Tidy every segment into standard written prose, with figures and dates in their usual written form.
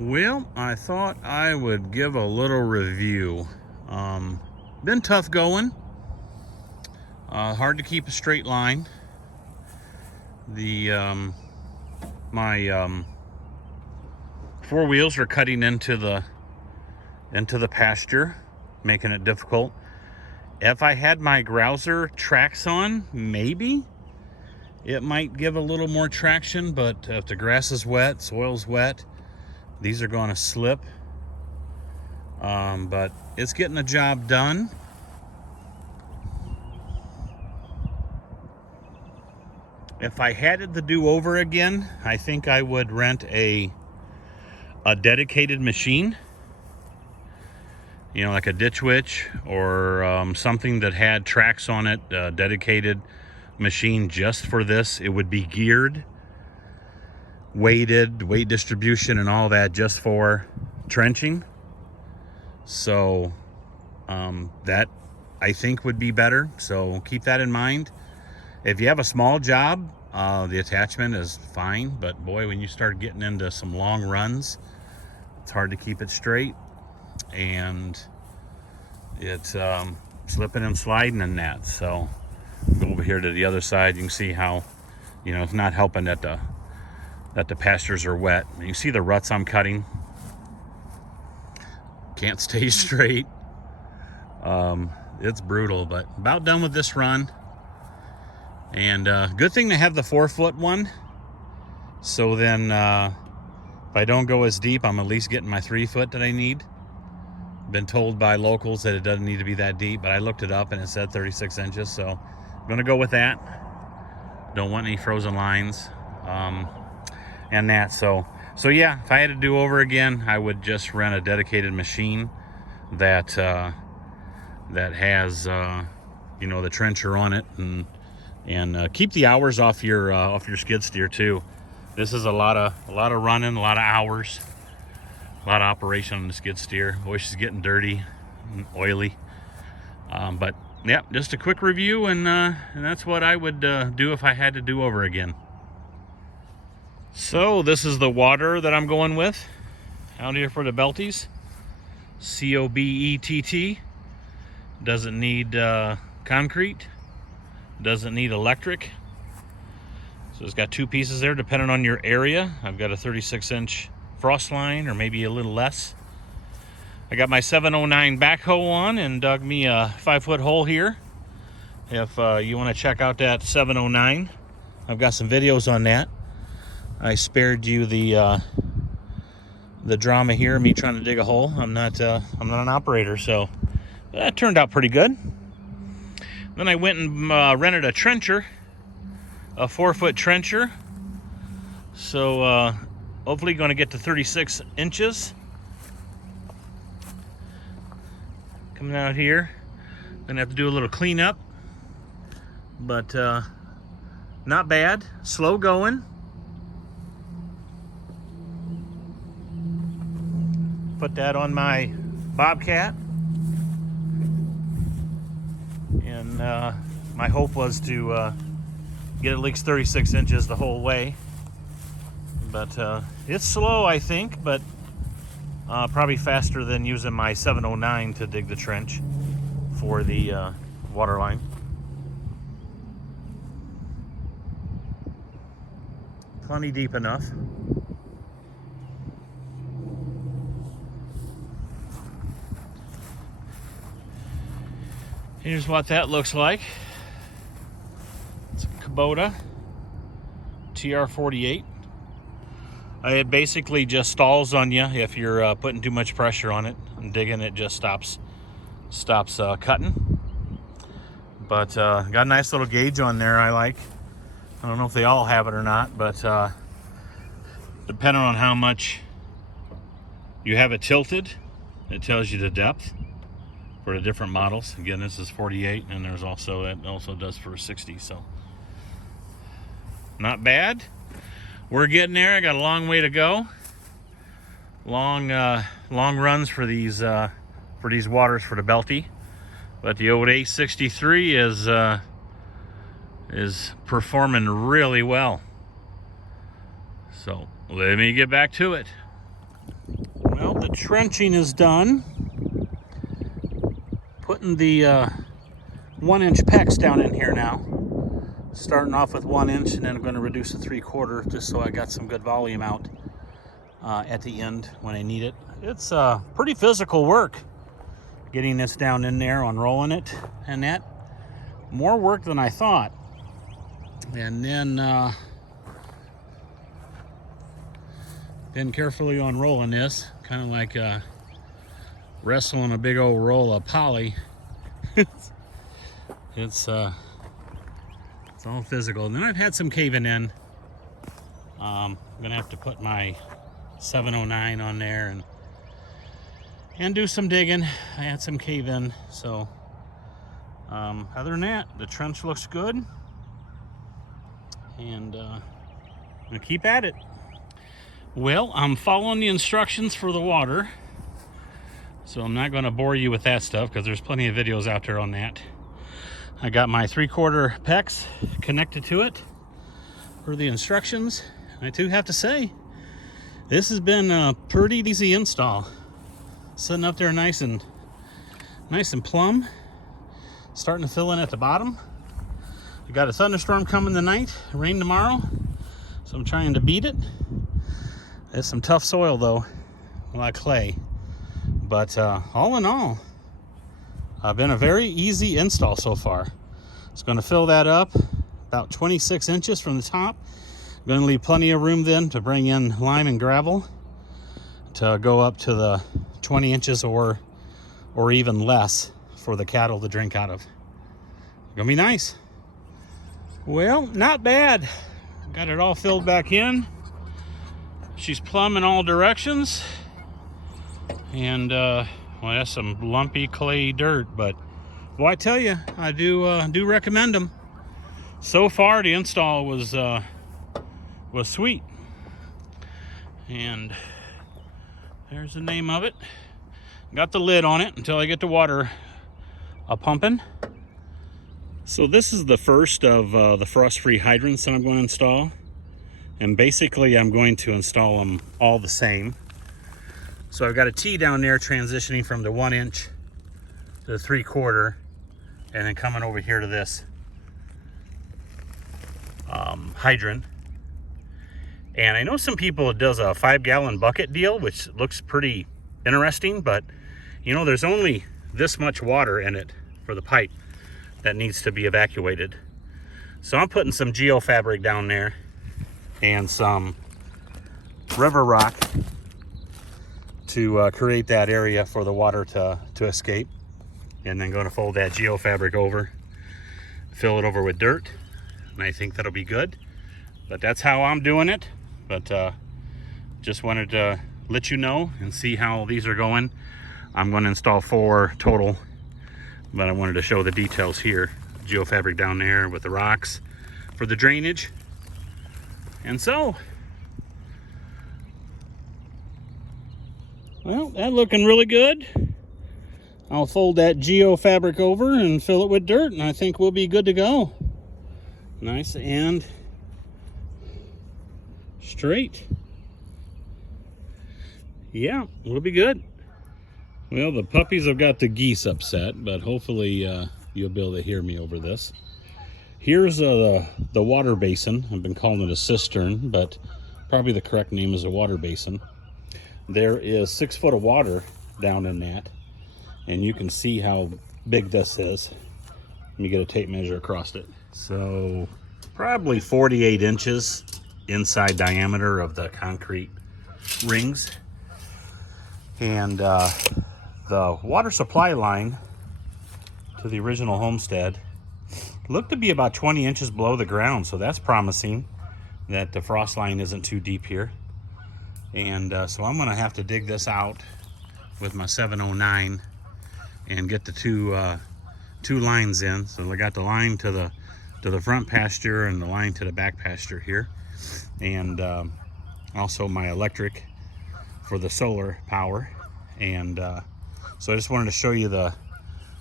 Well, I thought I would give a little review. Been tough going. Hard to keep a straight line. My four wheels are cutting into the pasture, making it difficult. If I had my Grouser tracks on, maybe it might give a little more traction, but if the grass is wet, soil's wet, these are going to slip. But it's getting the job done. If I had it to do over again, I think I would rent a dedicated machine, you know, like a ditch witch or something that had tracks on it, a dedicated machine just for this. It would be geared, weighted, weight distribution and all that, just for trenching. So that I think would be better. So keep that in mind. If you have a small job, the attachment is fine, but boy, when you start getting into some long runs, it's hard to keep it straight, and it's slipping and sliding in that. So go over here to the other side. You can see how, you know, it's not helping that the pastures are wet. You see the ruts I'm cutting. Can't stay straight. It's brutal, but about done with this run. And good thing to have the 4-foot one. So then if I don't go as deep, I'm at least getting my 3-foot that I need. Been told by locals that it doesn't need to be that deep, but I looked it up and it said 36 inches. So I'm gonna go with that. Don't want any frozen lines and that. So yeah, if I had to do over again, I would just rent a dedicated machine that has you know, the trencher on it, and keep the hours off your skid steer too. This is a lot of running, a lot of hours, a lot of operation on the skid steer. Wish it's getting dirty and oily, but yeah, just a quick review, and that's what I would do if I had to do over again. So this is the water that I'm going with out here for the Belties. Cobett. Doesn't need concrete, doesn't need electric. So it's got two pieces there depending on your area. I've got a 36-inch frost line, or maybe a little less. I got my 709 backhoe on and dug me a 5-foot hole here. If you want to check out that 709, I've got some videos on that. I spared you the drama here, me trying to dig a hole. I'm not an operator, so that turned out pretty good. Then I went and rented a trencher, a 4-foot trencher. So hopefully going to get to 36 inches. Coming out here, gonna have to do a little cleanup, but not bad. Slow going. Put that on my Bobcat, and my hope was to get at least 36 inches the whole way, but it's slow, I think, but probably faster than using my 709 to dig the trench for the water line. Plenty deep enough. Here's what that looks like. It's a Cobett TR48. It basically just stalls on you if you're putting too much pressure on it, and digging it just stops cutting. But got a nice little gauge on there I like. I don't know if they all have it or not, but depending on how much you have it tilted, it tells you the depth for the different models. Again, this is 48, and there's also, it also does for 60, so not bad. We're getting there. I got a long way to go. Long runs for these waters for the Belty, but the old A63 is performing really well. So let me get back to it. the trenching is done. Putting the 1-inch pecs down in here now. Starting off with 1 inch, and then I'm going to reduce to 3/4 just so I got some good volume out at the end when I need it. It's pretty physical work getting this down in there, unrolling it, and that more work than I thought. And then carefully unrolling this, kind of like wrestling a big old roll of poly. It's all physical. And then I've had some caving in. I'm gonna have to put my 709 on there and do some digging. I had some cave in, so other than that, the trench looks good, and I'm gonna keep at it. Well, I'm following the instructions for the water, so I'm not gonna bore you with that stuff because there's plenty of videos out there on that. I got my 3/4 pecs connected to it for the instructions. I do have to say, this has been a pretty easy install. Sitting up there nice and plumb. Starting to fill in at the bottom. We got a thunderstorm coming tonight, rain tomorrow, so I'm trying to beat it. It's some tough soil though, a lot of clay. But all in all, been a very easy install so far. It's going to fill that up about 26 inches from the top. I'm going to leave plenty of room then to bring in lime and gravel to go up to the 20 inches or even less for the cattle to drink out of. Gonna be nice. Well, not bad. Got it all filled back in. She's plumb in all directions. And well, that's some lumpy clay dirt, but well, I tell you, I do recommend them. So far, the install was sweet. And there's the name of it. Got the lid on it until I get the water pumping. So this is the first of the frost-free hydrants that I'm going to install. And basically, I'm going to install them all the same. So I've got a T down there transitioning from the 1 inch to the 3/4, and then coming over here to this hydrant. And I know some people does a 5-gallon bucket deal, which looks pretty interesting, but you know, there's only this much water in it for the pipe that needs to be evacuated. So I'm putting some geofabric down there and some river rock to create that area for the water to escape, and then going to fold that geofabric over, fill it over with dirt, and I think that'll be good. But that's how I'm doing it. But just wanted to let you know and see how these are going. I'm going to install 4 total, but I wanted to show the details here. Geofabric down there with the rocks for the drainage. And so, well, that looking really good. I'll fold that geofabric over and fill it with dirt, and I think we'll be good to go. Nice and straight. Yeah, we'll be good. Well, the puppies have got the geese upset, but hopefully you'll be able to hear me over this. Here's the water basin. I've been calling it a cistern, but probably the correct name is a water basin. There is 6 foot of water down in that, and you can see how big this is. Let me get a tape measure across it. So probably 48 inches inside diameter of the concrete rings. And the water supply line to the original homestead looked to be about 20 inches below the ground, so that's promising that the frost line isn't too deep here. And so I'm gonna have to dig this out with my 709 and get the two lines in. So I got the line to the front pasture and the line to the back pasture here, and also my electric for the solar power. And so I just wanted to show you the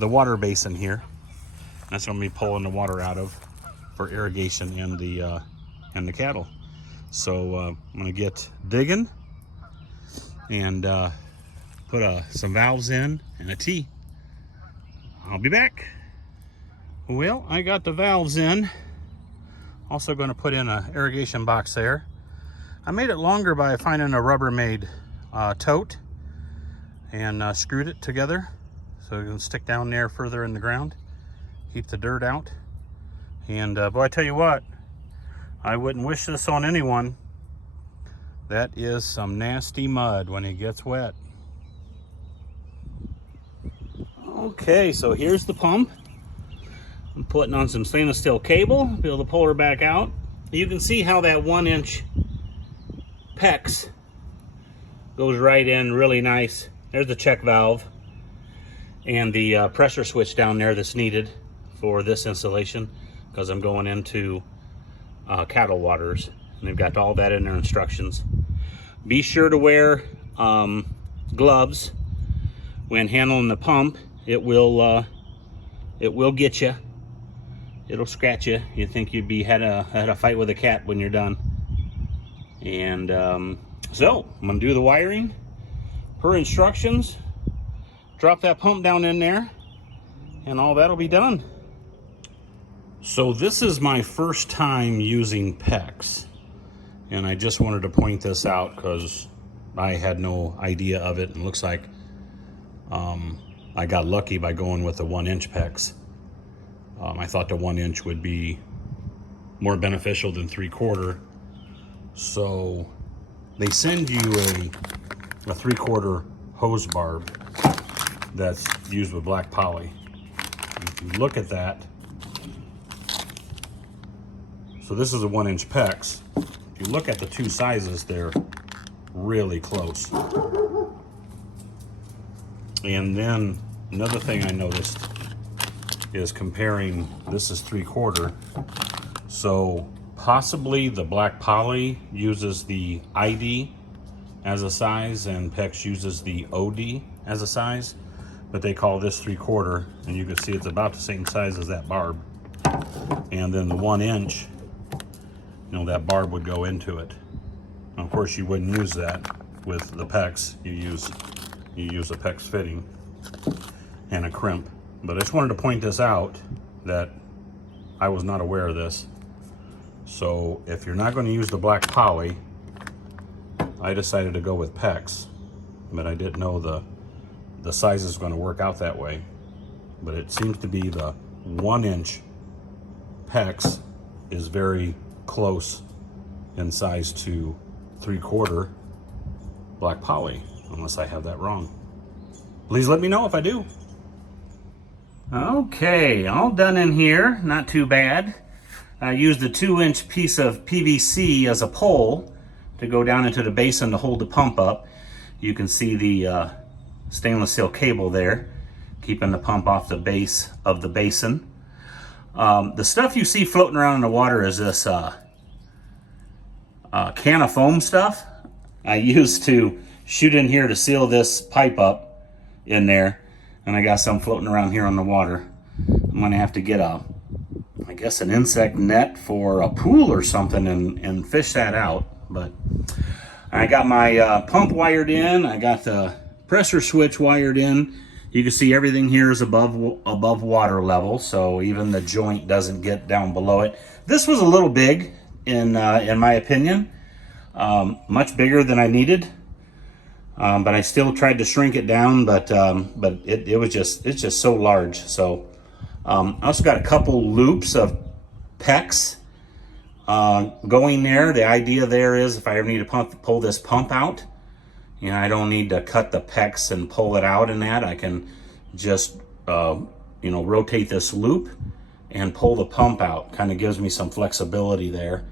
water basin here. That's what I'm gonna be pulling the water out of for irrigation and the cattle. So I'm gonna get digging and put some valves in and a T. I'll be back. Well, I got the valves in. Also going to put in an irrigation box there. I made it longer by finding a Rubbermaid tote and screwed it together so it can stick down there further in the ground, keep the dirt out. And boy, I tell you what, I wouldn't wish this on anyone. That is some nasty mud when it gets wet. Okay, so here's the pump. I'm putting on some stainless steel cable, be able to pull her back out. You can see how that 1-inch PEX goes right in really nice. There's the check valve and the pressure switch down there that's needed for this installation, because I'm going into cattle waters, and they've got all that in their instructions. Be sure to wear gloves when handling the pump. It will get you. It'll scratch you. You think you'd be had a fight with a cat when you're done. And so I'm gonna do the wiring per instructions. Drop that pump down in there, and all that'll be done. So this is my first time using PEX, and I just wanted to point this out because I had no idea of it, and looks like I got lucky by going with the 1-inch PEX. I thought the 1-inch would be more beneficial than 3/4. So they send you a 3/4 hose barb that's used with black poly. If you look at that, so this is a 1-inch PEX. If you look at the two sizes, they're really close. And then another thing I noticed is comparing, this is 3/4. So possibly the black poly uses the ID as a size and PEX uses the OD as a size, but they call this 3/4, and you can see it's about the same size as that barb. And then the 1-inch, you know, that barb would go into it. Now, of course, you wouldn't use that with the PEX. You use a PEX fitting and a crimp. But I just wanted to point this out, that I was not aware of this. So if you're not going to use the black poly, I decided to go with PEX, but I didn't know the size is going to work out that way. But it seems to be the 1-inch PEX is very close in size to 3/4 black poly, unless I have that wrong. Please let me know if I do. Okay, all done in here, not too bad. I used a 2-inch piece of PVC as a pole to go down into the basin to hold the pump up. You can see the stainless steel cable there, keeping the pump off the base of the basin. The stuff you see floating around in the water is this can of foam stuff I used to shoot in here to seal this pipe up in there, and I got some floating around here on the water. I'm gonna have to get I guess an insect net for a pool or something and fish that out. But I got my pump wired in, I got the pressure switch wired in. You can see everything here is above water level, so even the joint doesn't get down below it. This was a little big in my opinion, much bigger than I needed. But I still tried to shrink it down, but it's just so large. So I also got a couple loops of PEX going there. The idea there is if I ever need to pull this pump out, you know, I don't need to cut the PEX and pull it out in that. I can just you know, rotate this loop and pull the pump out. Kind of gives me some flexibility there.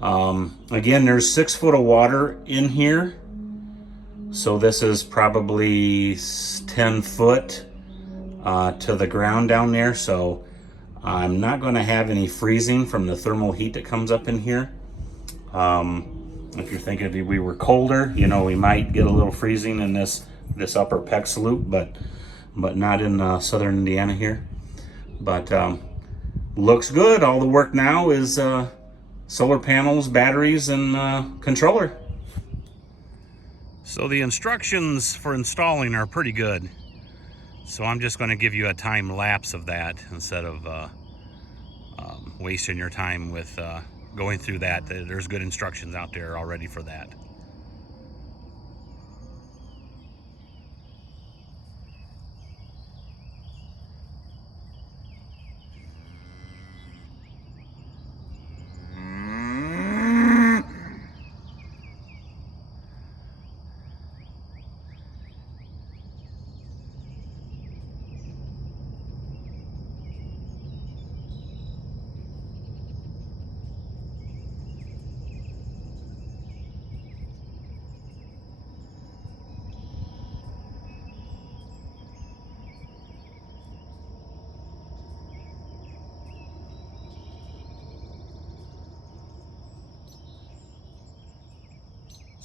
Again, there's 6 foot of water in here. So this is probably 10 foot to the ground down there. So I'm not going to have any freezing from the thermal heat that comes up in here. If you're thinking if we were colder, you know, we might get a little freezing in this upper PEX loop, but not in southern Indiana here. But looks good. All the work now is solar panels, batteries, and controller. So the instructions for installing are pretty good. So I'm just going to give you a time lapse of that instead of wasting your time with going through that. There's good instructions out there already for that.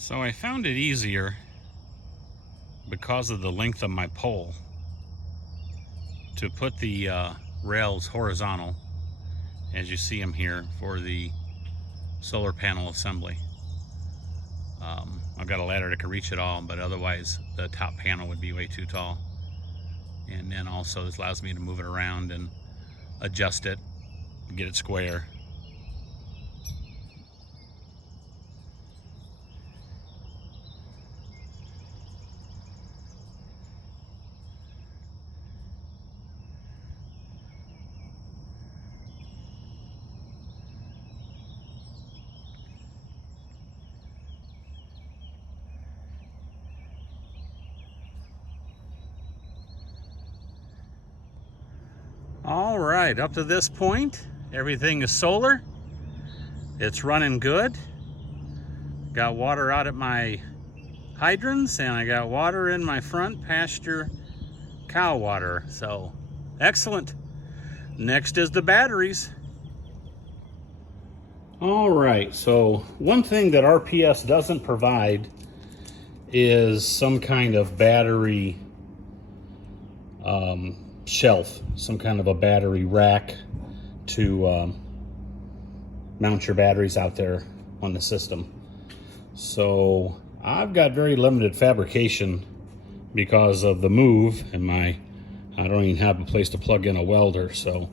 So I found it easier, because of the length of my pole, to put the rails horizontal, as you see them here, for the solar panel assembly. I've got a ladder that can reach it all, but otherwise the top panel would be way too tall. And then also this allows me to move it around and adjust it, get it square. All right, up to this point, everything is solar. It's running good. Got water out at my hydrants, and I got water in my front pasture cow water. So, excellent. Next is the batteries. All right, so one thing that RPS doesn't provide is some kind of battery shelf, some kind of a battery rack to mount your batteries out there on the system. So I've got very limited fabrication because of the move, and I don't even have a place to plug in a welder, so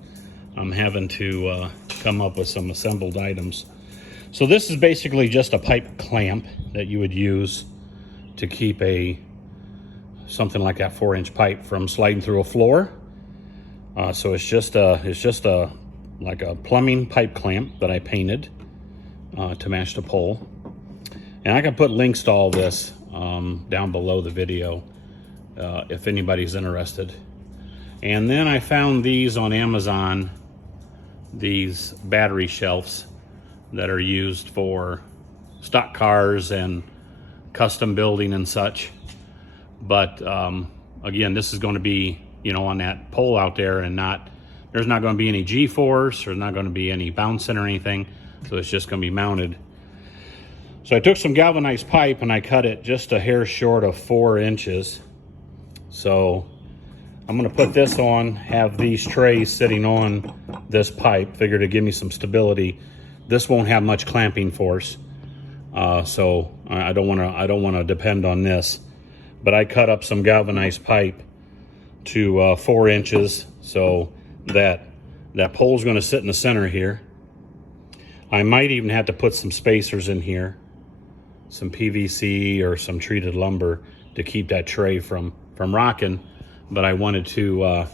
I'm having to come up with some assembled items. So this is basically just a pipe clamp that you would use to keep something like that 4-inch pipe from sliding through a floor. So it's just like a plumbing pipe clamp that I painted to match the pole. And I can put links to all this down below the video if anybody's interested. And then I found these on Amazon, these battery shelves that are used for stock cars and custom building and such. But again, this is going to be, on that pole out there, and there's not going to be any G-force, there's not going to be any bouncing or anything, so it's just going to be mounted. So I took some galvanized pipe and I cut it just a hair short of 4 inches. So I'm going to put this on, have these trays sitting on this pipe, figure to give me some stability. This won't have much clamping force, so I don't want to depend on this. But I cut up some galvanized pipe to 4 inches, so that pole's going to sit in the center here. I might even have to put some spacers in here, some PVC or some treated lumber to keep that tray from rocking. But I wanted to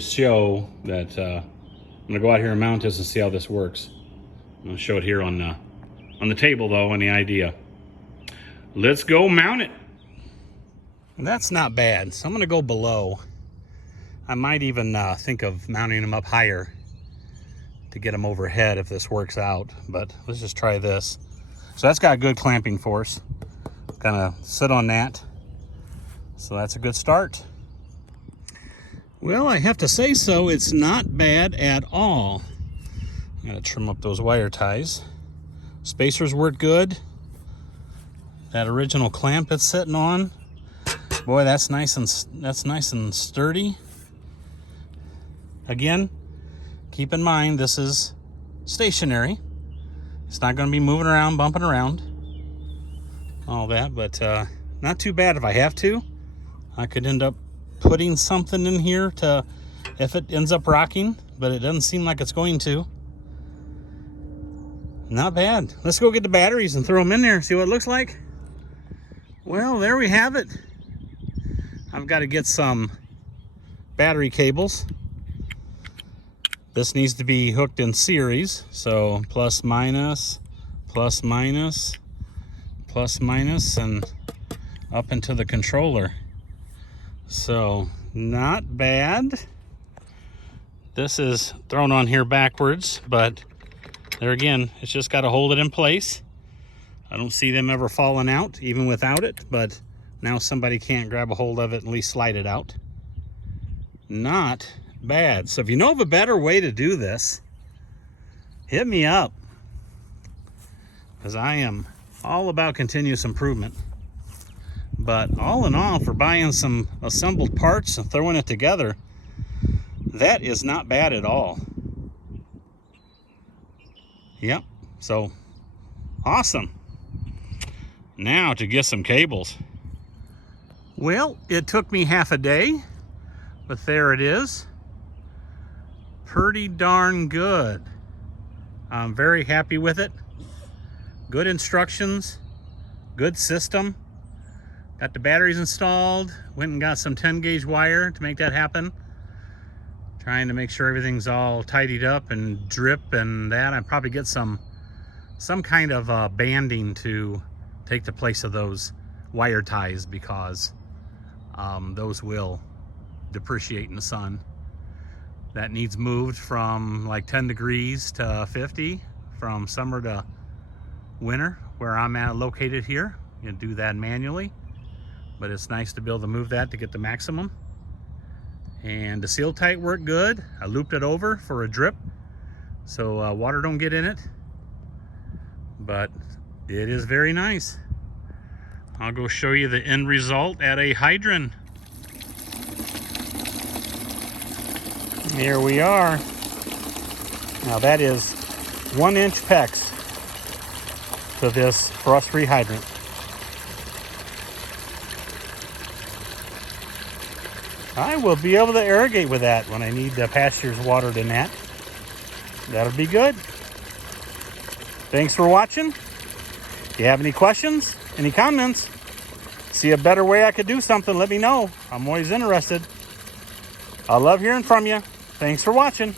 show that I'm gonna go out here and mount this and see how this works. I'm gonna show it here on the table though, and the idea. Let's go mount it. And that's not bad. So I'm gonna go below. I might even think of mounting them up higher to get them overhead if this works out, but let's just try this. So that's got good clamping force. Gonna sit on that. So that's a good start. Well, I have to say so, it's not bad at all. I'm gonna trim up those wire ties. Spacers work good. That original clamp it's sitting on, boy, that's nice and sturdy. Again, keep in mind this is stationary. It's not going to be moving around, bumping around. all that, but not too bad. If I have to, I could end up putting something in here to, if it ends up rocking, but it doesn't seem like it's going to. Not bad. Let's go get the batteries and throw them in there, see what it looks like. Well, there we have it. I've got to get some battery cables. This needs to be hooked in series, so plus minus, plus minus, plus minus, and up into the controller. So not bad. This is thrown on here backwards, but there again, it's just got to hold it in place. I don't see them ever falling out, even without it, but now somebody can't grab a hold of it and at least slide it out. Not bad. So if you know of a better way to do this, hit me up, because I am all about continuous improvement. But all in all, for buying some assembled parts and throwing it together, that is not bad at all. Yep, so awesome. Now to get some cables. Well, it took me half a day, but there it is. Pretty darn good. I'm very happy with it. Good instructions, good system. Got the batteries installed, went and got some 10 gauge wire to make that happen. Trying to make sure everything's all tidied up and drip and that. I'd probably get some kind of banding to take the place of those wire ties, because those will depreciate in the sun. That needs moved from like 10 degrees to 50 from summer to winter, where I'm located here. You can do that manually, but it's nice to be able to move that to get the maximum. And the seal tight worked good. I looped it over for a drip so water don't get in it, but it is very nice. I'll go show you the end result at a hydrant. Here we are. Now that is 1-inch PEX to this frost-free hydrant. I will be able to irrigate with that when I need the pastures watered in that. That'll be good. Thanks for watching. If you have any questions, any comments, see a better way I could do something, let me know. I'm always interested. I love hearing from you. Thanks for watching.